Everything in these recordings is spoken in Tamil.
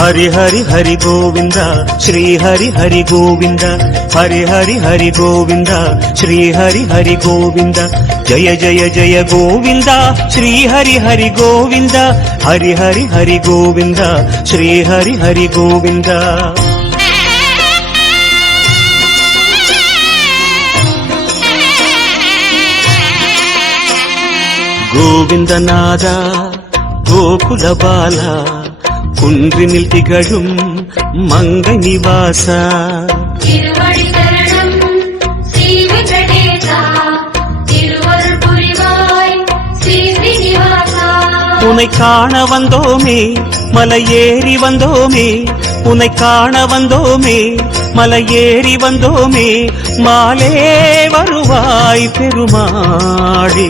हरि हरि हरि गोविंद श्री हरि हरि गोविंद हरि हरि हरि गोविंद श्री हरि हरि गोविंद जय जय जय गोविंद श्री हरि हरि गोविंद हरि हरि हरि गोविंद श्री हरि हरि गोविंद गोविंद नादा गोकुल बाला குன்றினில் திகழும் மங்கை நிவாசா திருவடி சரணம் ஸ்ரீ வெங்கடேசா திருவருள் புரிவாய் ஸ்ரீ ஸ்ரீனிவாசா உன்னை காண வந்தோமே மலை ஏறி வந்தோமே உன்னை காண வந்தோமே மலை ஏறி வந்தோமே மாலே வருவாய் பெருமாளே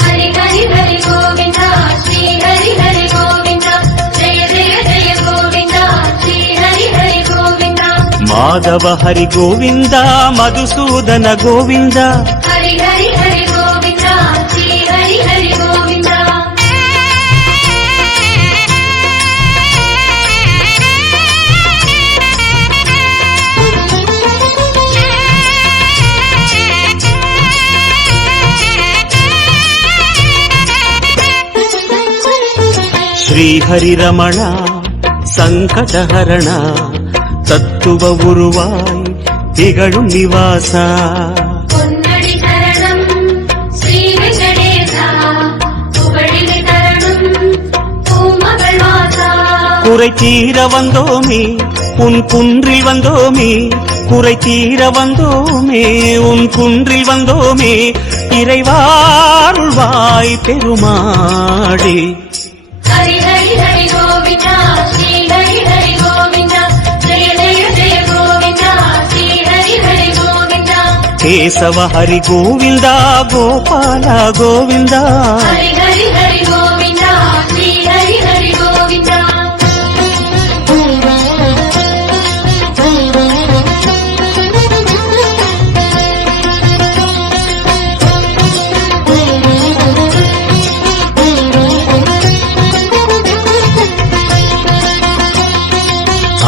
ஹரி ஹரி ஹரி கோவிந்தா ஸ்ரீ ஹரி ஹரி கோவிந்தா ஜெய ஜெய ஜெய கோவிந்தா ஸ்ரீ ஹரி ஹரி கோவிந்தா மாதவ ஹரி கோவிந்தா மதுசூதன கோவிந்தா ஹரி ஹரி ஹரி கோவிந்தா ஸ்ரீ ஹரி ஹரி கோவிந்தா श्री हरि रमणा संकटहरणा तत्व उरुवाय திகழும் நிவாசா பொன்னடி சரணம் ஸ்ரீ வெங்கடேசா புகழினை தரணும் பூமகள் வாசா குறை தீர வந்தோமே உன் குன்றில் வந்தோமே குறை தீர வந்தோமே உன் குன்றில் வந்தோமே இறைவாருள்வாய் பெருமாளே ஹரி ஹரி ஹரி கோவிந்தா ஸ்ரீ ஹரி ஹரி கோவிந்தா ஜெய ஜெய ஜெய கோவிந்தா ஸ்ரீ ஹரி ஹரி கோவிந்தா கேசவ ஹரி கோவிந்தா கோபால கோவிந்தா ஹரி ஹரி ஹரி கோவிந்தா ஸ்ரீ ஹரி ஹரி கோவிந்தா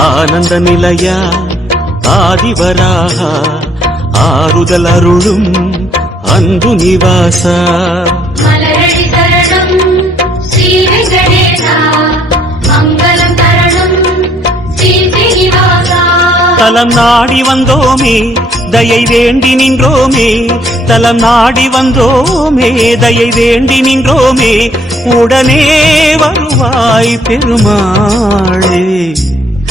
ஆனந்த நிலையா ஆதிவராக ஆறுதல் அருளும் அன்பு நிவாசா மலரடி சரணம் ஸ்ரீ வெங்கடேசா மங்களம் தரணும் ஸ்ரீ ஸ்ரீனிவாசா தலம் நாடி வந்தோமே தயை வேண்டி நின்றோமே தலம் நாடி வந்தோமே தயை வேண்டி நின்றோமே உடனே வருவாய் பெருமாளே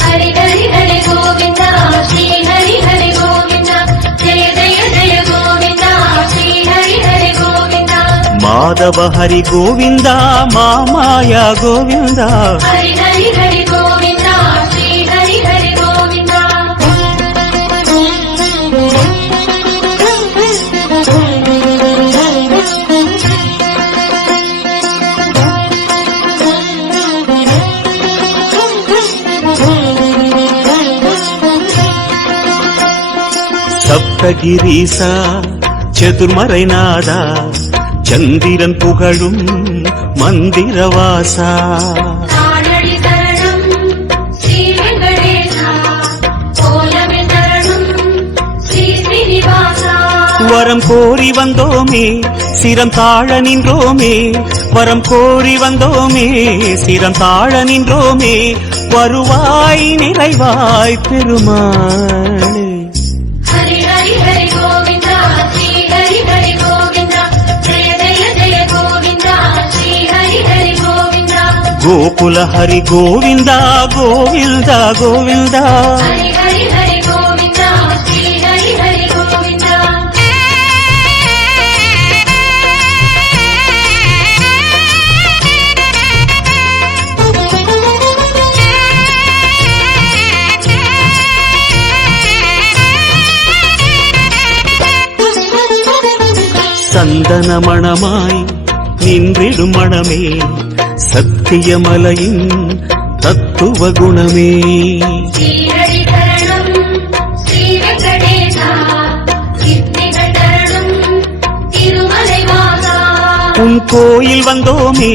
ஹரி ஹரி ஹரி கோவிந்தா ஸ்ரீ ஹரி ஹரி கோவிந்தா ஜெய ஜெய ஜெய கோவிந்தா ஸ்ரீ ஹரி ஹரி கோவிந்தா மாதவ ஹரி கோவிந்தா மாமாயா கோவிந்தா ஹரி ஹரி ஹரி கோவிந்தா ஸ்ரீ ஹரி ஹரி கோவிந்தா சப்தகிரீசா சதுர்மறை நாதா சந்திரன் புகழும் மந்திரவாசா தானடி சரணம் ஸ்ரீ வெங்கடேசா கோலமில் தரணும் ஸ்ரீ ஸ்ரீனிவாசா வரம் கோரி வந்தோமே சிரம் தாழ நின்றோமே வரம் கோரி வந்தோமே சிரம் தாழ நின்றோமே வருவாய் நிறைவாய் பெருமாளே ஹரி ஹரி ஹரி கோவிந்தா ஸ்ரீ ஹரி ஹரி கோவிந்தா ஜெய ஜெய ஜெய கோவிந்தா ஸ்ரீ ஹரி ஹரி கோவிந்தா கோகுல ஹரி கோவிந்தா கோவிந்தா கோவிந்தா ஹரி ஹரி ஹரி கோவிந்தா ஸ்ரீ ஹரி ஹரி கோவிந்தா சந்தன மணமாய் நின்றிடும் மணமே சத்தியமலையின் தத்துவ குணமே ஸ்ரீ ஹரி சரணம் ஸ்ரீ வெங்கடேசா சித்திகள் தரணும் திருமலை வாசா உன் கோயில் வந்தோமே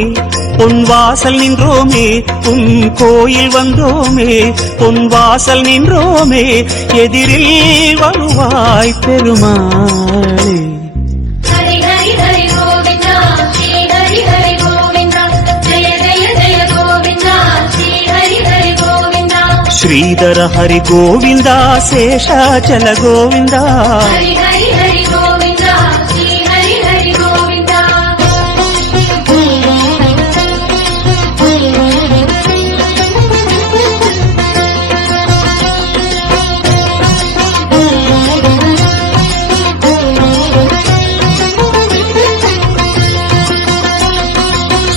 பொன் வாசல் நின்றோமே உன் கோயில் வந்தோமே பொன் வாசல் நின்றோமே எதிரில் வருவாய் பெருமாளே ஹரி ஹரி ஹரி கோவிந்தா ஸ்ரீ ஹரி ஹரி கோவிந்தா ஜெய ஜெய ஜெய கோவிந்தா ஸ்ரீ ஹரி ஹரி கோவிந்தா ஸ்ரீதர ஹரி கோவிந்தா சேஷாச்சல கோவிந்தா ஹரி ஹரி ஹரி கோவிந்தா ஸ்ரீ ஹரி ஹரி கோவிந்தா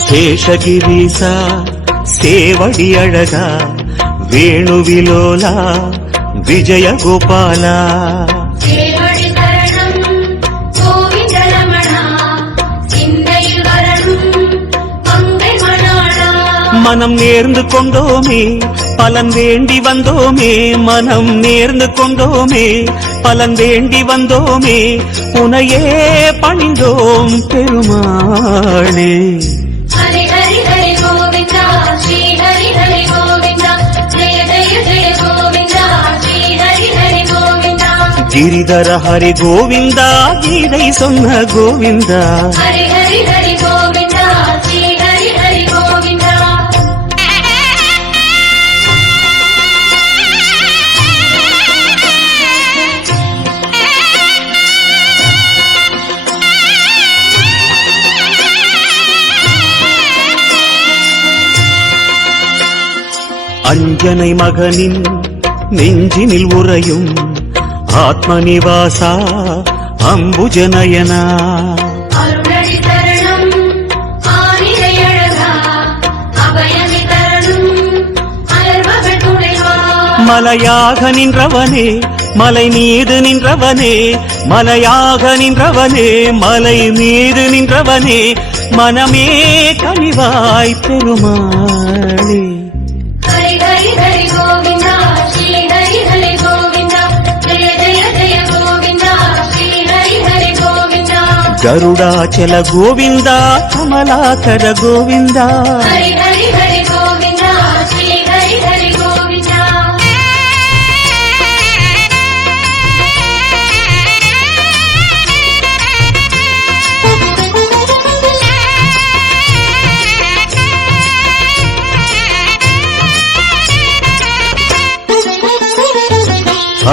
శేషగిరీసా సేవడి అழகா వేణువిలోలా విజయ గోపాల சேவடி சரணம் கோவிந்த ரமணா சிந்தையில் வரணும் மங்கை மணாளா மனம் நேர்ந்து கொண்டோமே பலன் வேண்டி வந்தோமே மனம் நேர்ந்து கொண்டோமே பலன் வேண்டி வந்தோமே உனையே பணிந்தோம் பெருமாளே ஹரி ஹரி ஹரி கோவிந்தா ஸ்ரீ ஹரி ஹரி கோவிந்தா ஜெய ஜெய ஜெய கோவிந்தா ஸ்ரீ ஹரி ஹரி கோவிந்தா గిరిధర హరి గోవిందా గీதை சொன்ன గోవిందా ஹரி ஹரி ஹரி கோவிந்தா ஸ்ரீ ஹரி ஹரி கோவிந்தா அஞ்சனை மகனின் நெஞ்சினில் உறையும் ஆத்மநிவாசா அம்புஜநயனா அருணடி சரணம் ஆனிரை அழகா அபயமி தரணும் அலர்மகள் துணைவா மலையாக நின்றவனே மலை மீது நின்றவனே மலையாக நின்றவனே மலை மீது நின்றவனே மனமே கனிவாய் பெருமாளே ஹரி ஹரி ஹரி கோவிந்தா ஸ்ரீ ஹரி ஹரி கோவிந்தா ஜெய ஜெய ஜெய கோவிந்தா ஸ்ரீ ஹரி ஹரி கோவிந்தா గరుడాచల గోవిందా కమలాకర గోవిందా ஹரி ஹரி ஹரி கோவிந்தா ஸ்ரீ ஹரி ஹரி கோவிந்தா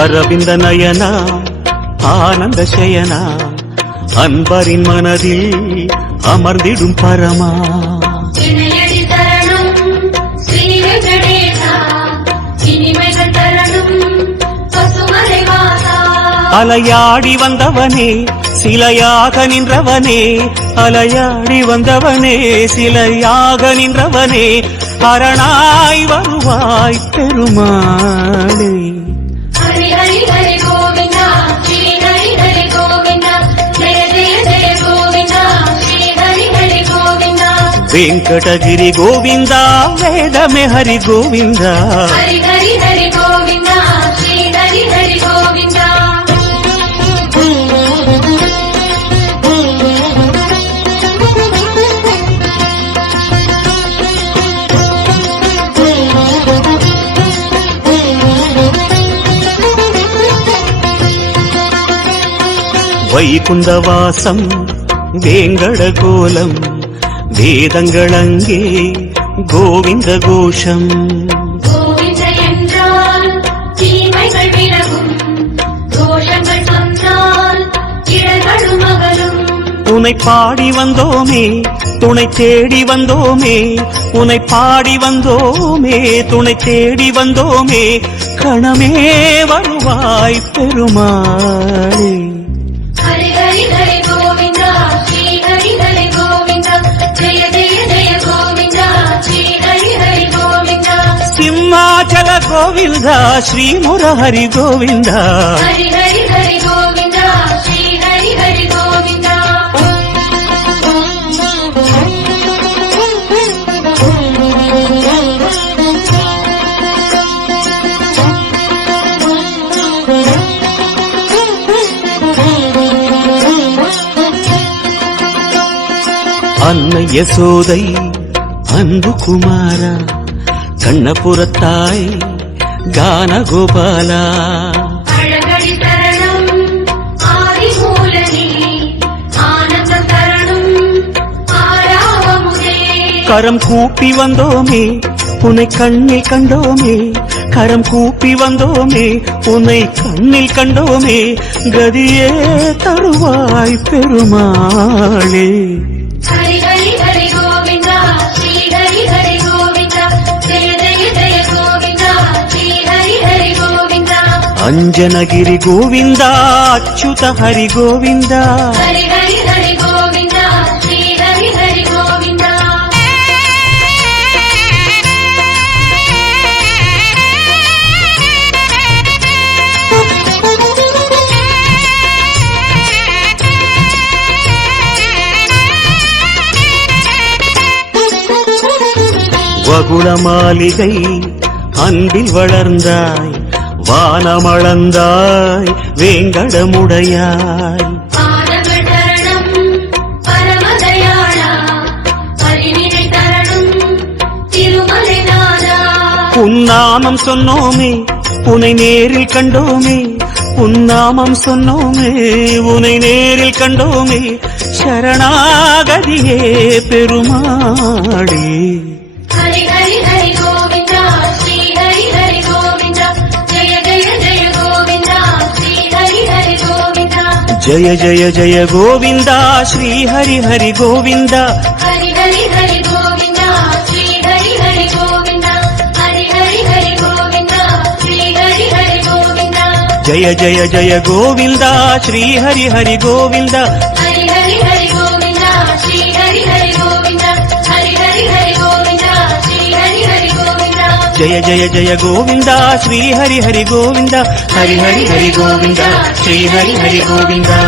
அரவிந்த நயனா ஆனந்த சயனா அன்பரின் மனதில் அமர்ந்திடும் பரமா இணையடி தரணும் ஸ்ரீ வெங்கடேசா இனிமைகள் தரணும் பசுமலை வாசா அலையாடி வந்தவனே சிலையாக நின்றவனே அலையாடி வந்தவனே சிலையாக நின்றவனே அரணாய் வருவாய் பெருமாளே ஹரி ஹரி ஹரி கோவிந்தா ஸ்ரீ ஹரி ஹரி கோவிந்தா ஜெய ஜெய ஜெய கோவிந்தா ஸ்ரீ ஹரி ஹரி கோவிந்தா వెంకటగిరి గోవిందా వేదమే హరి గోవిందా ஹரி ஹரி ஹரி கோவிந்தா ஸ்ரீ ஹரி ஹரி கோவிந்தா வைகுந்தவாசம் வேங்கடகோலம் வேதங்களங்கே கோவிந்த கோஷம் கோவிந்த என்றால் தீமைகள் விலகும் தோஷங்கள் சொன்னால் இடர்களும் அகலும் உனை பாடி வந்தோமே துணை தேடி வந்தோமே உனை பாடி வந்தோமே துணை தேடி வந்தோமே கணமே வருவாய் பெருமாளே ஹரி ஹரி ஹரி கோவிந்தா ஸ்ரீ ஹரி ஹரி கோவிந்தா ஜெய ஜெய ஜெய கோவிந்தா ஸ்ரீ ஹரி ஹரி கோவிந்தா సింహాచల గోవిందా శ్రీ మురహరి గోవిందా ஹரி ஹரி ஹரி கோவிந்தா ஸ்ரீ ஹரி ஹரி கோவிந்தா அன்னை யசோதை அன்பு குமாரா கண்ணபுரத்தாய் கான கோபாலா அழகடி தரணம் ஆதிமூலனே ஆனந்தம் தரணும் ஆராவமுதே கரம் கூப்பி வந்தோமே உன்னை கண்ணில் கண்டோமே கரம் கூப்பி வந்தோமே உன்னை கண்ணில் கண்டோமே கதியே தருவாய் பெருமாளே ஹரி ஹரி ஹரி கோவிந்தா ஸ்ரீ ஹரி ஹரி கோவிந்தா ஜெய ஜெய ஜெய கோவிந்தா ஸ்ரீ ஹரி ஹரி கோவிந்தா அஞ்சனகிரி கோவிந்தா அச்சுத ஹரி கோவிந்தா ஹரி ஹரி ஹரி கோவிந்தா ஸ்ரீ ஹரி ஹரி கோவிந்தா வகுள மாளிகை அன்பில் வளர்ந்தாய் வானமளந்தாய் வேங்கடமுடையாய் பாதங்கள் தரணம் பரமதயாளா பரிநிலை தரணும் திருமலை நாதா உன்னாமம் சொன்னோமே உன்னை நேரில் கண்டோமே உன்னாமம் சொன்னோமே உன்னை நேரில் கண்டோமே சரணாகதியே பெருமாளே ஹரி ஹரி ஹரி கோவிந்தா ஸ்ரீ ஹரி ஹரி கோவிந்தா ஜெய ஜெய ஜெய கோவிந்தா ஸ்ரீ ஹரி ஹரி கோவிந்தா ஜய ஜய ஜய கோவிந்தா ஸ்ரீ ஹரி ஹரி கோவிந்தா ஹரி ஹரி ஹரி கோவிந்தா ஸ்ரீ ஹரி ஹரி கோவிந்தா ஹரி ஹரி ஹரி கோவிந்தா ஸ்ரீ ஹரி ஹரி கோவிந்தா ஜய ஜய ஜய கோவிந்தா ஸ்ரீ ஹரி ஹரி கோவிந்தா ஹரி ஹரி ஹரி கோவிந்தா ஸ்ரீ ஹரி ஹரி கோவிந்தா ஹரி ஹரி ஹரி கோவிந்தா ஸ்ரீ ஹரி ஹரி கோவிந்தா ஜய ஜய ஜய கோவிந்தா ஸ்ரீ ஹரி ஹரி கோவிந்தா ஹரி ஹரி ஹரி கோவிந்தா ஸ்ரீ ஹரி ஹரி கோவிந்தா